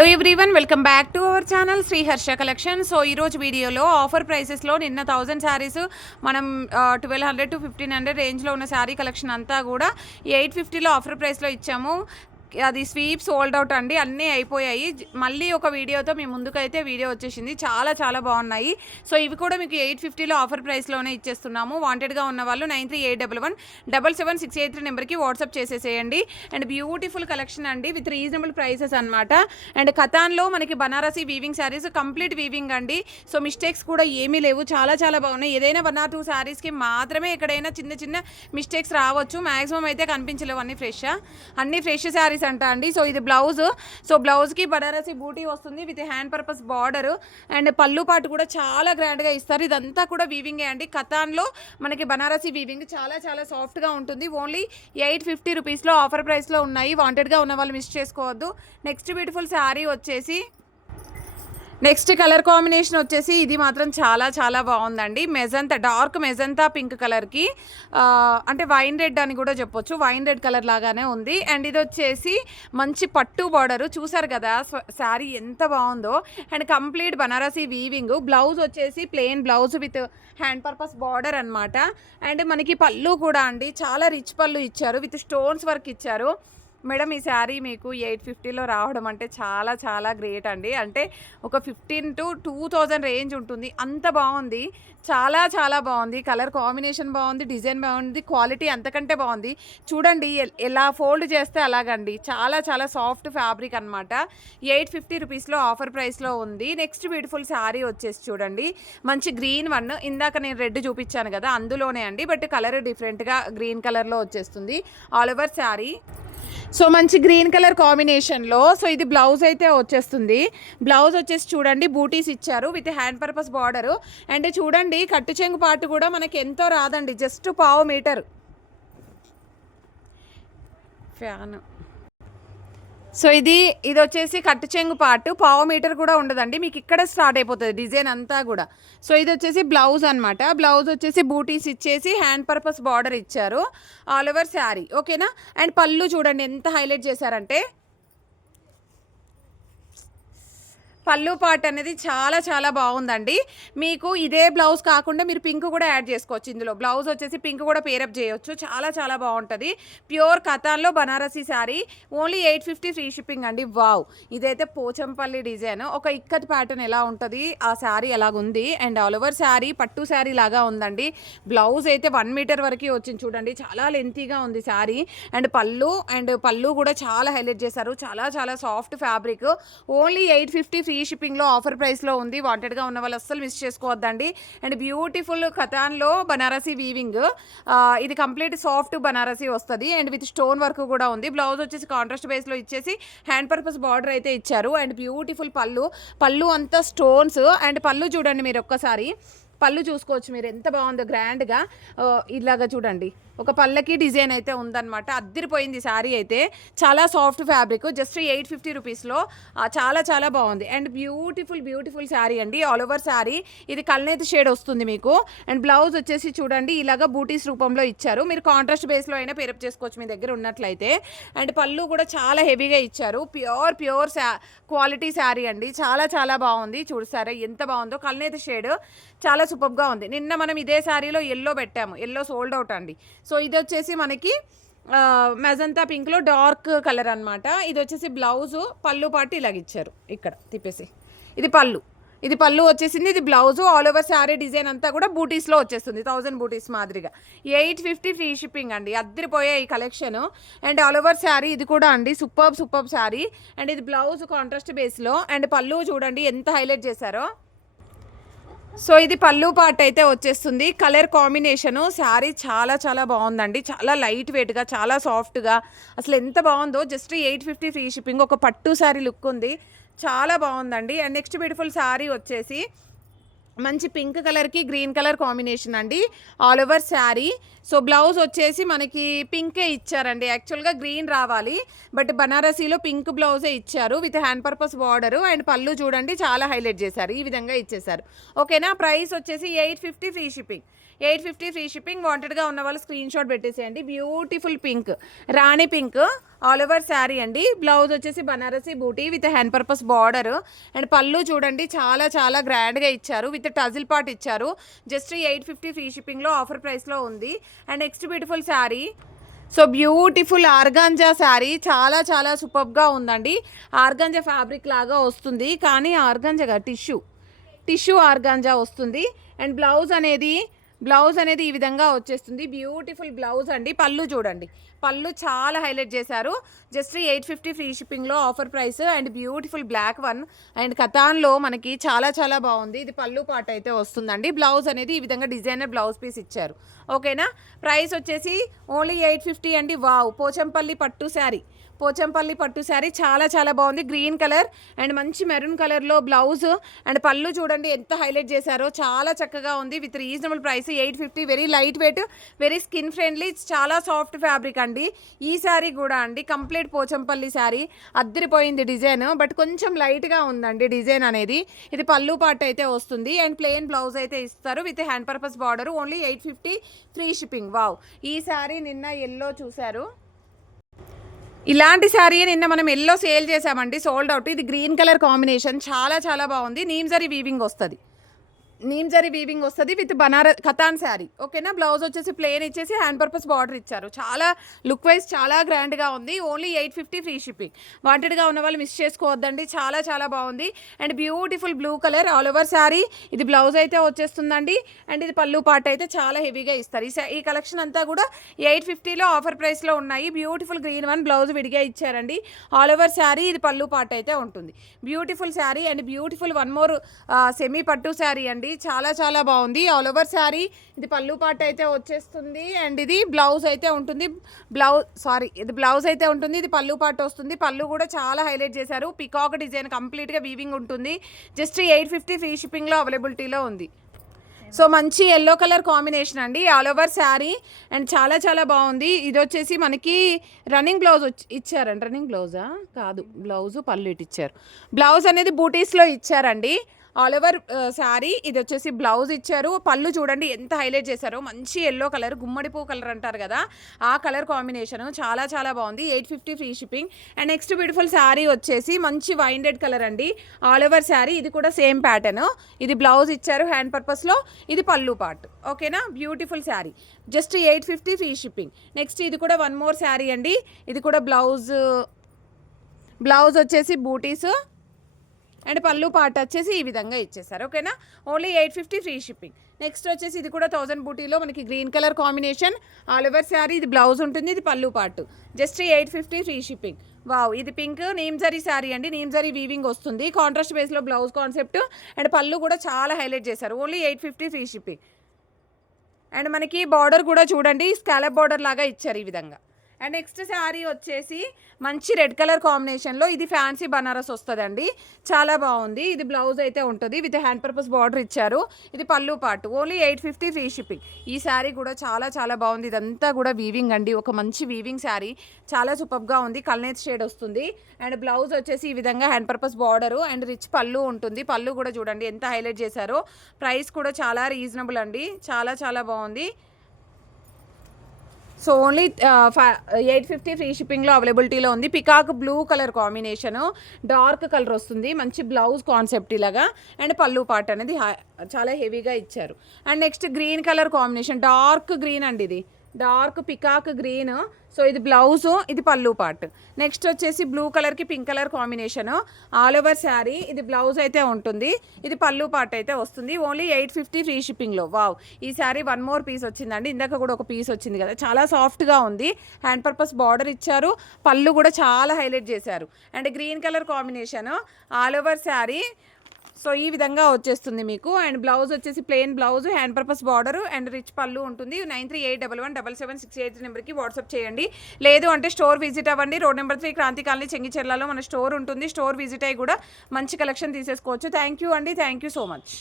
Hello everyone, welcome back to our channel Shri Harsha collection. So ఈరోజు వీడియోలో offer ప్రైసెస్లో నిన్న 1000 శారీస్ మనం 1200 to 1500 రేంజ్లో ఉన్న శారీ కలెక్షన్ అంతా కూడా 850లో ఆఫర్ ప్రైస్లో ఇచ్చాము. అది స్వీప్ సోల్డ్ అవుట్ అండి, అన్నీ అయిపోయాయి. మళ్ళీ ఒక వీడియోతో మీ ముందుకైతే వీడియో వచ్చేసింది. చాలా చాలా బాగున్నాయి. సో ఇవి కూడా మీకు 850లో ఆఫర్ ప్రైస్లోనే ఇచ్చేస్తున్నాము. వాంటెడ్గా ఉన్న వాళ్ళు 9381177683 నెంబర్కి వాట్సాప్ చేసేసేయండి. అండ్ బ్యూటిఫుల్ కలెక్షన్ అండి, విత్ రీజనబుల్ ప్రైసెస్ అనమాట. అండ్ కథాన్లో మనకి Banarasi weaving saris, complete weaving అండి. సో మిస్టేక్స్ కూడా ఏమీ లేవు, చాలా చాలా బాగున్నాయి. ఏదైనా 1 or 2 శారీస్కి మాత్రమే ఎక్కడైనా చిన్న చిన్న మిస్టేక్స్ రావచ్చు. మ్యాక్సిమం అయితే కనిపించలేవు, అన్ని ఫ్రెష్ శారీస్ అంట అండి. సో ఇది బ్లౌజ్. సో బ్లౌజ్కి బనారసీ బూటీ వస్తుంది with hand purpose border. And పళ్ళు పాటు కూడా చాలా గ్రాండ్గా ఇస్తారు. ఇదంతా కూడా వీవింగే అండి. కథాన్లో మనకి బనారసీ వీవింగ్ చాలా చాలా సాఫ్ట్గా ఉంటుంది. ఓన్లీ 850 రూపీస్లో ఆఫర్ ప్రైస్లో ఉన్నాయి. వాంటెడ్గా ఉన్న వాళ్ళు మిస్ చేసుకోవద్దు. నెక్స్ట్ బ్యూటిఫుల్ శారీ వచ్చేసి, నెక్స్ట్ కలర్ కాంబినేషన్ వచ్చేసి ఇది మాత్రం చాలా చాలా బాగుందండి. మెజంతా, డార్క్ మెజంతా పింక్ కలర్కి, అంటే వైన్ రెడ్ అని కూడా చెప్పొచ్చు, వైన్ రెడ్ కలర్ లాగానే ఉంది. అండ్ ఇది వచ్చేసి మంచి పట్టు బార్డరు, చూసారు కదా శారీ ఎంత బాగుందో. And complete Banarasi weaving. Blouse వచ్చేసి plain blouse with hand purpose border అనమాట. అండ్ మనకి పళ్ళు కూడా అండి చాలా రిచ్ పళ్ళు ఇచ్చారు, విత్ స్టోన్స్ వర్క్ ఇచ్చారు. మేడం ఈ శారీ మీకు 850లో రావడం అంటే చాలా చాలా గ్రేట్ అండి. అంటే ఒక 15 to 2000 రేంజ్ ఉంటుంది, అంత బాగుంది. చాలా చాలా బాగుంది. కలర్ కాంబినేషన్ బాగుంది, డిజైన్ బాగుంది, క్వాలిటీ అంతకంటే బాగుంది. చూడండి ఎలా ఫోల్డ్ చేస్తే అలాగండి. చాలా చాలా సాఫ్ట్ ఫ్యాబ్రిక్ అనమాట. 850 రూపీస్లో ఆఫర్ ప్రైస్లో ఉంది. నెక్స్ట్ బ్యూటిఫుల్ శారీ వచ్చేసి చూడండి, మంచి గ్రీన్ వన్. ఇందాక నేను రెడ్ చూపించాను కదా, అందులోనే అండి, బట్ కలర్ డిఫరెంట్గా గ్రీన్ కలర్లో వచ్చేస్తుంది. All over sari. సో మంచి గ్రీన్ కలర్ కాంబినేషన్లో. సో ఇది బ్లౌజ్ అయితే వచ్చేస్తుంది. బ్లౌజ్ వచ్చేసి చూడండి బూటీస్ ఇచ్చారు with hand purpose border. And చూడండి కట్టు చెంగు పాటు కూడా మనకి ఎంతో రాదండి, జస్ట్ 1/2 మీటర్ ఫ్యాన్. సో ఇది వచ్చేసి కట్టు చెంగు పార్ట్ 1/2 మీటర్ కూడా ఉండదండి, మీకు ఇక్కడ స్టార్ట్ అయిపోతుంది డిజైన్ అంతా కూడా. సో ఇది వచ్చేసి బ్లౌజ్ అనమాట. బ్లౌజ్ వచ్చేసి బూటీస్ ఇచ్చేసి హ్యాండ్ పర్పస్ బార్డర్ ఇచ్చారు ఆల్ ఓవర్ శారీ, ఓకేనా. అండ్ పళ్ళు చూడండి ఎంత హైలైట్ చేశారంటే, పళ్ళు పార్ట్ అనేది చాలా చాలా బాగుందండి. మీకు ఇదే బ్లౌజ్ కాకుండా మీరు పింక్ కూడా యాడ్ చేసుకోవచ్చు. ఇందులో బ్లౌజ్ వచ్చేసి పింక్ కూడా పేరప్ చేయొచ్చు, చాలా చాలా బాగుంటుంది. ప్యూర్ కథాన్లో Banarasi sari, only 850 free shipping అండి. వావ్, ఇదైతే పోచంపల్లి డిజైన్, ఒక ఇక్కత్ ప్యాటర్న్ ఎలా ఉంటుంది ఆ శారీ అలాగుంది. అండ్ ఆల్ ఓవర్ శారీ పట్టు శారీ లాగా ఉందండి. బ్లౌజ్ అయితే 1 మీటర్ వరకు వచ్చింది చూడండి, చాలా లెంతీగా ఉంది శారీ. అండ్ పళ్ళు కూడా చాలా హైలైట్ చేశారు, చాలా చాలా సాఫ్ట్ ఫ్యాబ్రిక్. ఓన్లీ 850 ఫ్రీ షిప్పింగ్లో ఆఫర్ ప్రైస్లో ఉంది. వాంటెడ్గా ఉన్న వాళ్ళు అస్సలు మిస్ చేసుకోవద్దండి. అండ్ బ్యూటిఫుల్ కథాన్లో బనారసీ వీవింగ్, ఇది కంప్లీట్ సాఫ్ట్ బనారసీ వస్తుంది. అండ్ విత్ స్టోన్ వర్క్ కూడా ఉంది. బ్లౌజ్ వచ్చేసి కాంట్రాస్ట్ బేస్లో ఇచ్చేసి హ్యాండ్ పర్పస్ బార్డర్ అయితే ఇచ్చారు. అండ్ బ్యూటిఫుల్ పళ్ళు అంతా స్టోన్స్. అండ్ పళ్ళు చూడండి మీరు ఒక్కసారి, పళ్ళు చూసుకోవచ్చు మీరు ఎంత బాగుందో గ్రాండ్గా. ఇలాగా చూడండి, ఒక పళ్ళకి డిజైన్ అయితే ఉందన్నమాట. అద్దరిపోయింది శారీ అయితే, చాలా సాఫ్ట్ ఫ్యాబ్రిక్, జస్ట్ 850 రూపీస్లో చాలా చాలా బాగుంది. అండ్ బ్యూటిఫుల్ శారీ అండి. ఆల్ ఓవర్ శారీ ఇది కల్నేతి షేడ్ వస్తుంది మీకు. అండ్ బ్లౌజ్ వచ్చేసి చూడండి ఇలాగా బూటీస్ రూపంలో ఇచ్చారు. మీరు కాంట్రాస్ట్ బేస్లో అయినా పేరప్ చేసుకోవచ్చు మీ దగ్గర ఉన్నట్లయితే. అండ్ పళ్ళు కూడా చాలా హెవీగా ఇచ్చారు. ప్యూర్ క్వాలిటీ శారీ అండి, చాలా చాలా బాగుంది. చూసారా ఎంత బాగుందో, కల్నేతి షేడ్ చాలా సూపర్గా ఉంది. నిన్న మనం ఇదే శారీలో ఎల్లో పెట్టాము, ఎల్లో సోల్డ్ అవుట్ అండి. సో ఇది వచ్చేసి మనకి మెజంతా పింక్లో డార్క్ కలర్ అనమాట. ఇది వచ్చేసి బ్లౌజు, పళ్ళు పాటు ఇలాగ ఇచ్చారు. ఇక్కడ తిప్పేసి ఇది పళ్ళు వచ్చేసింది, ఇది blouse. All over sari design అంతా కూడా బూటీస్లో వచ్చేస్తుంది, 1000 బూటీస్ మాదిరిగా. 850 ఫ్రీ షిప్పింగ్ అండి, అద్దరిపోయే ఈ collection. And all over sari ఇది కూడా అండి సూపర్ శారీ. అండ్ ఇది బ్లౌజ్ కాంట్రాస్ట్ బేస్లో. అండ్ పళ్ళు చూడండి ఎంత హైలైట్ చేశారో. సో ఇది పళ్ళు పార్ట్ అయితే వచ్చేస్తుంది. కలర్ కాంబినేషను శారీ చాలా చాలా బాగుందండి, చాలా లైట్ వెయిట్గా, చాలా సాఫ్ట్గా, అసలు ఎంత బాగుందో. జస్ట్ 850 ఫ్రీ షిప్పింగ్, ఒక పట్టు శారీ లుక్ ఉంది, చాలా బాగుందండి. అండ్ నెక్స్ట్ బ్యూటిఫుల్ శారీ వచ్చేసి మంచి పింక్ కలర్కి గ్రీన్ కలర్ కాంబినేషన్ అండి, all over sari. So blouse వచ్చేసి మనకి పింకే ఇచ్చారండి, యాక్చువల్గా గ్రీన్ రావాలి, బట్ బనారసీలో పింక్ బ్లౌజే ఇచ్చారు with hand purpose border. And పళ్ళు చూడండి చాలా హైలైట్ చేశారు, ఈ విధంగా ఇచ్చేసారు, ఓకేనా. ప్రైస్ వచ్చేసి 850 ఫ్రీ షిప్పింగ్. 850 free shipping. వాంటెడ్గా ఉన్న వాళ్ళు స్క్రీన్ షాట్ పెట్టేసేయండి. Beautiful pink, Rani pink, all over sari అండి. బ్లౌజ్ వచ్చేసి Banarasi booti with hand purpose border and పళ్ళు చూడండి చాలా చాలా గ్రాండ్గా ఇచ్చారు విత్ టజిల్ పార్ట్ ఇచ్చారు. జస్ట్ 850 ఫ్రీ షిప్పింగ్లో ఆఫర్ ప్రైస్లో ఉంది. And next beautiful sari. So beautiful organza sari చాలా చాలా సూపర్గా ఉందండి. ఆర్గాంజా ఫ్యాబ్రిక్ లాగా వస్తుంది కానీ ఆర్గాంజాగా టిష్యూ ఆర్గాంజా వస్తుంది. అండ్ బ్లౌజ్ అనేది ఈ విధంగా వచ్చేస్తుంది. బ్యూటిఫుల్ బ్లౌజ్ అండి. పళ్ళు చూడండి, పళ్ళు చాలా హైలైట్ చేశారు. జస్ట్ 850 ఫ్రీ షిప్పింగ్లో offer price. And beautiful black one and కతాన్లో మనకి చాలా చాలా బాగుంది. ఇది పళ్ళు పార్ట్ అయితే వస్తుందండి. బ్లౌజ్ అనేది ఈ విధంగా డిజైనర్ బ్లౌజ్ పీస్ ఇచ్చారు. ఓకేనా, ప్రైస్ వచ్చేసి ఓన్లీ 850 అండి. వావ్, పోచంపల్లి పట్టు శారీ చాలా చాలా బాగుంది. గ్రీన్ కలర్ అండ్ మంచి మెరూన్ కలర్లో బ్లౌజ్ అండ్ పళ్ళు చూడండి ఎంత హైలైట్ చేశారో, చాలా చక్కగా ఉంది. With reasonable price 850. Very light weight, very skin friendly, చాలా సాఫ్ట్ ఫ్యాబ్రిక్ అండి. ఈ శారీ కూడా అండి కంప్లీట్ పోచంపల్లి శారీ, అద్దరిపోయింది డిజైన్. బట్ కొంచెం లైట్గా ఉందండి డిజైన్ అనేది. ఇది పళ్ళు పార్ట్ అయితే వస్తుంది అండ్ ప్లెయిన్ బ్లౌజ్ అయితే ఇస్తారు with hand purpose border. Only 850 free shipping. Wow, ఈ శారీ నిన్న ఎల్లో చూశారు. ఇలాంటి శారీ నిన్న మనం ఎల్లో సేల్ చేసామండి, సోల్డ్ అవుట్. ఇది గ్రీన్ కలర్ కాంబినేషన్ చాలా చాలా బాగుంది. నీమ్ జరీ వీవింగ్ వస్తుంది విత్ బనారస్ కతాన్ శారీ. ఓకేనా, బ్లౌజ్ వచ్చేసి ప్లెయిన్ ఇచ్చేసి హ్యాండ్ పర్పస్ బార్డర్ ఇచ్చారు. చాలా లుక్ వైజ్ చాలా గ్రాండ్గా ఉంది. Only 850 free shipping. వాంటెడ్గా ఉన్న వాళ్ళు మిస్ చేసుకోవద్దండి, చాలా చాలా బాగుంది. And beautiful blue colour all over sari. ఇది బ్లౌజ్ అయితే వచ్చేస్తుందండి. అండ్ ఇది పళ్ళు పార్ట్ అయితే చాలా హెవీగా ఇస్తారు. ఈ కలెక్షన్ అంతా కూడా 850లో ఆఫర్ ప్రైస్లో ఉన్నాయి. బ్యూటిఫుల్ గ్రీన్ వన్ బ్లౌజ్ విడిగా ఇచ్చారండి. ఆల్ ఓవర్ శారీ, ఇది పళ్ళు పార్ట్ అయితే ఉంటుంది. Beautiful sari and beautiful one more semi పట్టు శారీ అండి. చాలా చాలా బాగుంది. ఆల్ ఓవర్ శారీ, ఇది పళ్ళు పార్ట్ అయితే వచ్చేస్తుంది. అండ్ ఇది బ్లౌజ్ అయితే ఉంటుంది. ఇది బ్లౌజ్ అయితే ఉంటుంది, ఇది పళ్ళు పార్ట్ వస్తుంది. పళ్ళు కూడా చాలా హైలైట్ చేశారు. పికాక్ డిజైన్ కంప్లీట్గా వీవింగ్ ఉంటుంది. జస్ట్ 850 ఫ్రీ షిప్పింగ్లో అవైలబిలిటీలో ఉంది. సో మంచి ఎల్లో కలర్ కాంబినేషన్ అండి. ఆల్ ఓవర్ శారీ అండ్ చాలా చాలా బాగుంది. ఇది వచ్చేసి మనకి రన్నింగ్ బ్లౌజ్ ఇచ్చారండి. రన్నింగ్ బ్లౌజా కాదు, బ్లౌజు పళ్ళు ఇటు ఇచ్చారు. బ్లౌజ్ అనేది బూటీస్లో ఇచ్చారండి. ఆల్ ఓవర్ శారీ, ఇది వచ్చేసి బ్లౌజ్ ఇచ్చారు. పళ్ళు చూడండి ఎంత హైలైట్ చేశారో, మంచి ఎల్లో కలర్, గుమ్మడి పువ్వు కలర్ అంటారు కదా, ఆ కలర్ కాంబినేషన్ చాలా చాలా బాగుంది. 850 free shipping. And next beautiful sari వచ్చేసి మంచి వైన్ రెడ్ కలర్ అండి. ఆల్ ఓవర్ శారీ, ఇది కూడా సేమ్ ప్యాటర్న్. ఇది బ్లౌజ్ ఇచ్చారు హ్యాండ్ పర్పస్లో, ఇది పళ్ళు పార్ట్. ఓకేనా, beautiful sari. Just 850 free shipping. Next ఇది కూడా వన్ మోర్ శారీ అండి. ఇది కూడా బ్లౌజ్ వచ్చేసి బూటీస్ అండ్ పళ్ళు పార్ట్ వచ్చేసి ఈ విధంగా ఇచ్చేసారు. ఓకేనా, ఓన్లీ 850 ఫ్రీ షిప్పింగ్. నెక్స్ట్ వచ్చేసి ఇది కూడా 1000 బూటీలో మనకి green colour combination all over sari. ఇది బ్లౌజ్ ఉంటుంది, ఇది పళ్ళు part. Just 850 free shipping. Wow, ఇది పింక్ నీమ్ జరీ శారీ అండి. నీమ్ జరీ వీవింగ్ వస్తుంది, కాంట్రాస్ట్ బేస్లో బ్లౌజ్ కాన్సెప్ట్ అండ్ పళ్ళు కూడా చాలా హైలైట్ చేశారు. Only 850 free shipping. అండ్ మనకి బార్డర్ కూడా చూడండి స్కాలప్ బార్డర్ లాగా ఇచ్చారు ఈ విధంగా. అండ్ నెక్స్ట్ శారీ వచ్చేసి మంచి రెడ్ కలర్ కాంబినేషన్లో, ఇది ఫ్యాన్సీ బనారస్ వస్తుందండి. చాలా బాగుంది. ఇది బ్లౌజ్ అయితే ఉంటుంది విత్ హ్యాండ్ పర్పస్ బార్డర్ ఇచ్చారు. ఇది పళ్ళు పార్ట్. Only 850 free shipping. ఈ శారీ కూడా చాలా చాలా బాగుంది. ఇదంతా కూడా వీవింగ్ అండి, ఒక మంచి వీవింగ్ శారీ, చాలా సూపర్గా ఉంది. కల్నేత్ షేడ్ వస్తుంది. అండ్ బ్లౌజ్ వచ్చేసి ఈ విధంగా hand purpose border and rich పళ్ళు ఉంటుంది. పళ్ళు కూడా చూడండి ఎంత హైలైట్ చేశారో. ప్రైస్ కూడా చాలా రీజనబుల్ అండి, చాలా చాలా బాగుంది. సో ఓన్లీ 850 ఫ్రీ షిప్పింగ్లో అవైలబిలిటీలో ఉంది. Peacock blue colour combination, dark colour వస్తుంది, మంచి బ్లౌజ్ కాన్సెప్ట్ ఇలాగా. అండ్ పళ్ళు పార్ట్ అనేది చాలా హెవీగా ఇచ్చారు. And next green colour combination, dark green అండి, ఇది డార్క్ పికాక్ గ్రీన్. సో ఇది బ్లౌజ్, ఇది పళ్ళు పార్ట్. నెక్స్ట్ వచ్చేసి బ్లూ కలర్కి pink colour combination all over sari. ఇది బ్లౌజ్ అయితే ఉంటుంది, ఇది పళ్ళు పార్ట్ అయితే వస్తుంది. ఓన్లీ 850 ఫ్రీ షిప్పింగ్లో. వావ్, ఈ శారీ వన్ మోర్ పీస్ వచ్చిందండి. ఇందాక కూడా ఒక పీస్ వచ్చింది కదా, చాలా సాఫ్ట్గా ఉంది. హ్యాండ్ పర్పస్ బార్డర్ ఇచ్చారు, పళ్ళు కూడా చాలా హైలైట్ చేశారు. And green colour combination all over sari. So ఈ విధంగా వచ్చేస్తుంది మీకు. అండ్ బ్లౌజ్ వచ్చేసి plain blouse, hand purpose border and rich పళ్ళు ఉంటుంది. 9381117768 నెంబర్కి వాట్సాప్ చేయండి. లేదు అంటే స్టోర్ విజిట్ అవ్వండి. రోడ్ నెంబర్ 3 క్రాంతి కాలనీ చెంగిచెర్లలో మన స్టోర్ ఉంటుంది. స్టోర్ విజిట్ అయ్యి కూడా మంచి కలెక్షన్ తీసేసుకోవచ్చు. థ్యాంక్ యూ అండి, థ్యాంక్ యూ సో మచ్.